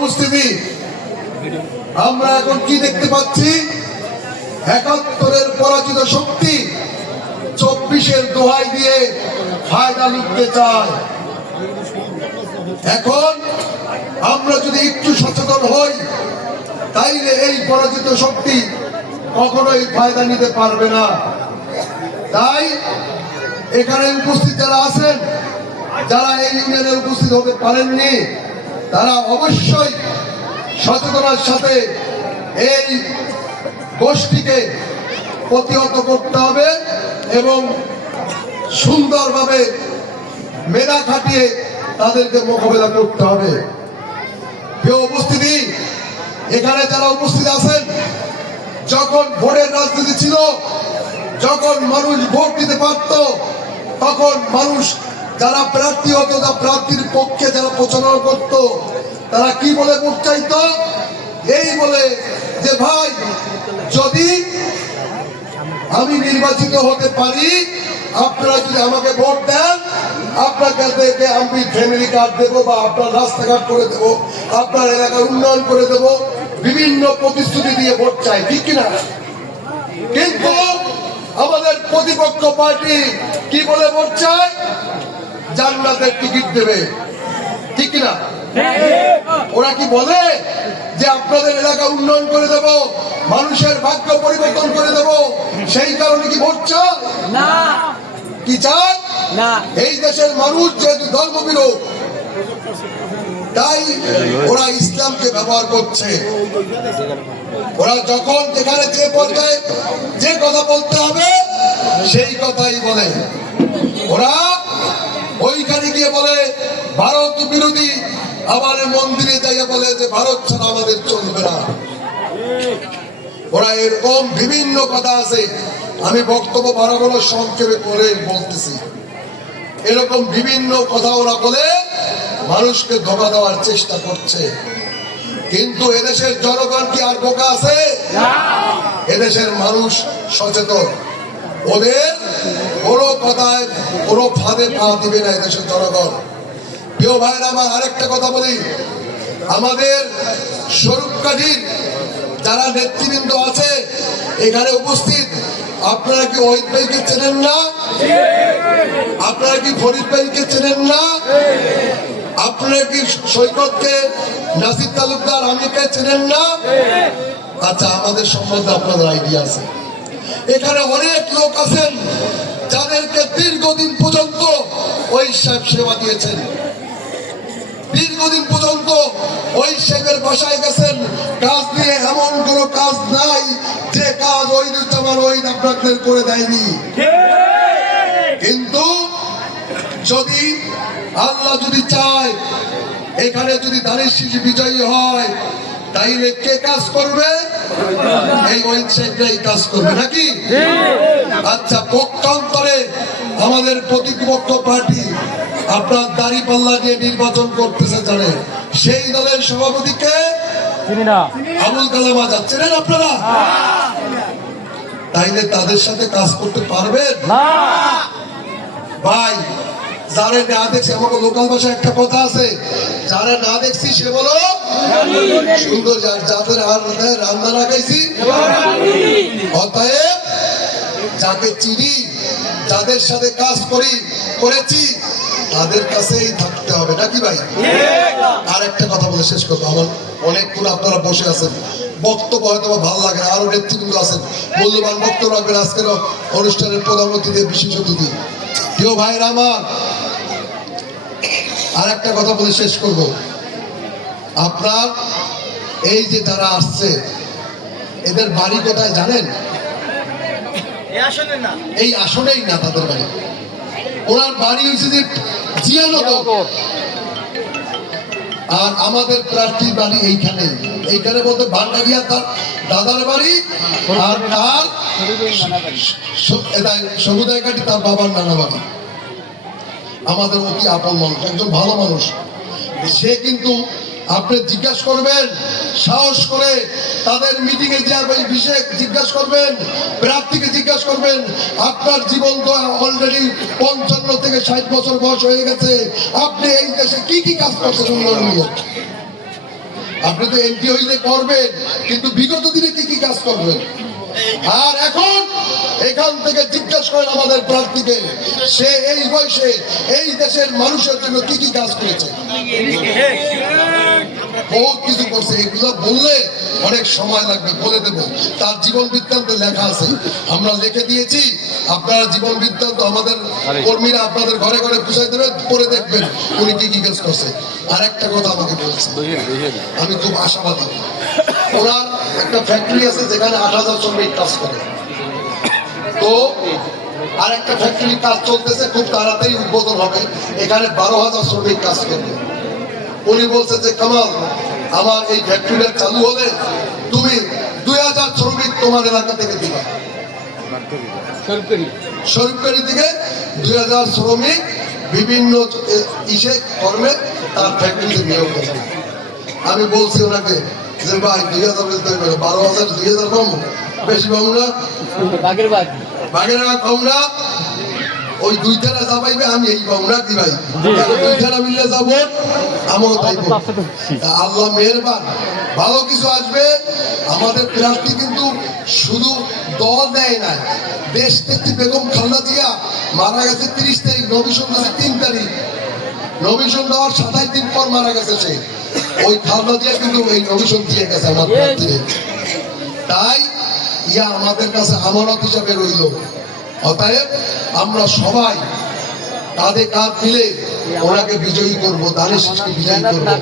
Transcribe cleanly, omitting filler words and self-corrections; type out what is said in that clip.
উপস্থিতি, আমরা এখন কি দেখতে পাচ্ছি? ৭১-এর পরাজিত শক্তি ২৪-এর দোহাই দিয়ে ফায়দা নিতে চায়। এখন আমরা যদি একটু সচেতন হই, তাইলে এই পরাজিত শক্তি কখনোই ফায়দা নিতে পারবে না। তাই এখানে উপস্থিত যারা আছেন, যারা এই ইউনিয়নে উপস্থিত হতে পারেননি, তারা অবশ্যই সচেতনার সাথে এই গোষ্ঠীকে প্রতিহত করতে হবে এবং সুন্দরভাবে মেধা খাটিয়ে তাদেরকে মোকাবেলা করতে হবে। প্রিয় উপস্থিতি, এখানে যারা উপস্থিত আছেন, যখন ভোটের রাজনীতি ছিল, যখন মানুষ ভোট দিতে পারত, তখন মানুষ যারা প্রার্থী হতো, তারা প্রার্থীর পক্ষে যারা প্রচারণা করত, তারা কি বলে ভোট চাইত? এই বলে যে ভাই, যদি আমি নির্বাচিত হতে পারি, আপনারা যদি আমাকে ভোট দেন, আপনাদেরকে আমি ফ্যামিলি কার্ড দেবো, বা আপনার রাস্তাঘাট করে দেবো, আপনার এলাকার উন্নয়ন করে দেবো, বিভিন্ন প্রতিশ্রুতি দিয়ে ভোট চাই, ঠিক কিনা? কিন্তু আমাদের প্রতিপক্ষ পার্টি কি বলে ভোট চায়? জান্নাতের টিকিট দেবে, ঠিক কিনা? ওরা কি বলে যে আপনাদের এলাকা উন্নয়ন করে দেব, মানুষের ভাগ্য পরিবর্তন করে দেব, সেই কারণে কি ভোট চায়? না। কি চায়? না। এই দেশের মানুষ যেহেতু ধর্মবিরোধ, তাই ওরা ইসলামকে ব্যবহার করছে। ওরা যখন যেখানে যে পর্যায়ে যে কথা বলতে হবে, সেই কথাই বলে। ওরা ওইখানে গিয়ে বলে ভারত বিরোধী, আবার মন্দিরে যাইয়া বলে যে ভারত ছাড়া আমাদের চলবে না। ওরা এরকম বিভিন্ন কথা আছে, আমি বক্তব্য বাড়াবো না, সংক্ষেপে করে বলতেছি। এরকম বিভিন্ন কথা ওরা বলে মানুষকে ধোঁকা দেওয়ার চেষ্টা করছে। কিন্তু এদেশের জনগণ কি আর বোকা আছে? এদেশের মানুষ সচেতন, ওদের কোনো কথায় কোনো ফাঁদে পা দিবে না এদেশের জনগণ। প্রিয় ভাইয়েরা আমার, আরেকটা কথা বলি, আমাদের স্বরূপকাঠীর যারা নেতৃবৃন্দ আছে এখানে উপস্থিত, আপনারা কি ওহিদ ভাইকে চেনেন না? আপনারা কি ফরিদ ভাইকে চেনেন না? আপনারা কি সৈকতকে, নাসির তালুকদার, আমিকে চেনেন না? আচ্ছা, আমাদের সম্বন্ধে আপনাদের আইডিয়া আছে। এখানে অনেক লোক আছেন যাদেরকে দীর্ঘদিন পর্যন্ত ওই সাহেব সেবা দিয়েছেন, দীর্ঘদিন পর্যন্ত ওই সাহেবের বাসায় গেছেন, কাজ নিয়ে এমন কোন কাজ নাই যে কাজ ওহিদুজ্জামান ওহিদ আপনাদের করে দেয়নি। কিন্তু যদি আল্লাহ যদি চায়, এখানে যদি ধানের শীষ বিজয়ী হয়, তাইলে কে কাজ করবে? এই ওহিদ সাহেবরাই কাজ করবে, নাকি? আচ্ছা, পক্ষান্তরে আমাদের প্রতিপক্ষ পার্টি আপনার দাঁড়িপাল্লা নিয়ে নির্বাচন করতেছে, জানেন? সেই দলের সভাপতিকে আবুল কালাম আজাদ চেনেন আপনারা? তাইলে তাদের সাথে কাজ করতে পারবেন? ভাই, যারা না দেখছি, আমাকে লোকাল ভাষায় একটা কথা আছে, যারা না দেখছি সে বলো সুন্দর, যাদের রান্না লাগাইছি। অতএব যাকে চিনি, যাদের সাথে কাজ করেছি, তাদের কাছেই থাকতে হবে, নাকি ভাই? আর একটা কথা বলে শেষ করবো। আমার অনেকক্ষণ আপনারা বসে আছেন, বক্তব্য হয়তো ভালো লাগে না, আরো নেতৃবৃন্দ আছেন, মূল্যবান বক্তব্য রাখবেন আজকের অনুষ্ঠানের প্রধান অতিথি, বিশেষ অতিথি। প্রিয় ভাইয়েরা আমার, আর একটা কথা বলে শেষ করব। আপনার এই যে যারা আসছে, এদের বাড়ি কোথায় জানেন? এই আসনেই না, তাদের বাড়ি, ওনার বাড়ি হয়েছে যে জিয়ানগর। আর আমাদের প্রার্থীর বাড়ি এইখানে, এইখানে বলতে ভান্ডারিয়া তার দাদার বাড়ি, আর তার সমুদায় কাটি তার বাবার নানা বাড়ি। আমাদের অতি আপন মানুষ, একজন ভালো মানুষ। সে কিন্তু আপনি জিজ্ঞাসা করবেন, সাহস করে তাদের মিটিং এ জিজ্ঞাসা করবেন, প্রার্থীকে জিজ্ঞাসা করবেন, আপনার জীবন তো অলরেডি 55 থেকে 60 বছর বয়স হয়ে গেছে, আপনি এই দেশে কি কি কাজ করছেন উন্নয়নমূলক? আপনি তো এমপি হইলে করবেন, কিন্তু বিগত দিনে কি কি কাজ করবেন? আর এখন এখান থেকে জিজ্ঞেস করেন আমাদের প্রার্থীকে, সে এই বয়সে এই দেশের মানুষের জন্য কি কি কাজ করেছে। বহুত কিছু করছে, এগুলো বললে অনেক সময় লাগবে, বলে দেব। তার জীবন বৃত্তান্ত লেখা আছে, আমরা লিখে দিয়েছি। আপনারা জীবন বৃত্তান্ত আমাদের কর্মীরা আপনাদের ঘরে ঘরে পৌঁছাই দেবে, পরে দেখবেন উনি কি কি কাজ করছে। আর একটা কথা আমাকে বলছে, আমি খুব আশাবাদী। ওনার একটা ফ্যাক্টরি আছে যেখানে ৮,০০০ শ্রমিক কাজ করে। তো আর একটা ফ্যাক্টরি কাজ চলতেছে, খুব তাড়াতাড়ি উদ্বোধন হবে, এখানে ১২,০০০ শ্রমিক কাজ করবে। উনি বলছে যে কামাল, আমার এই ফ্যাক্টরিটা চালু হলে তুমি ২,০০০ শ্রমিক তোমার এলাকা থেকে দিবা। শরীফকারী থেকে ২,০০০ শ্রমিক বিভিন্ন ইসে কর্মে তার ফ্যাক্টরিতে নিয়োগ করবে। আমি বলছি ওনাকে যে ভাই ২,০০০ ১২,০০০ ২,০০০ কম, বেশি কম না, বাগের বাগ কম না। ওই ২ ঠেলা যাবাইবে, আমি এই কম না কি ভাই, ২ ঠেলা মিললে যাবো, আমিও তাই। আল্লাহ মেহেরবান, ভালো কিছু আসবে। আমাদের প্রার্থী কিন্তু শুধু দল দেয় না, দেশ নেত্রী বেগম খালেদা জিয়া মারা গেছে ৩০ তারিখ, নবীশন গেছে ৩ তারিখ, নবীশন দেওয়ার ২৭ দিন পর মারা গেছে সে। ওই খালেদা জিয়া কিন্তু এই নবীশন দিয়ে গেছে আমার প্রার্থীরে। তাই ইয়া আমাদের কাছে আমানত হিসাবে রইল। অতএব আমরা সবাই কাঁধে কাঁধ মিলে ওনাকে বিজয়ী করবো, দানের শেষকে বিজয়ী করবো।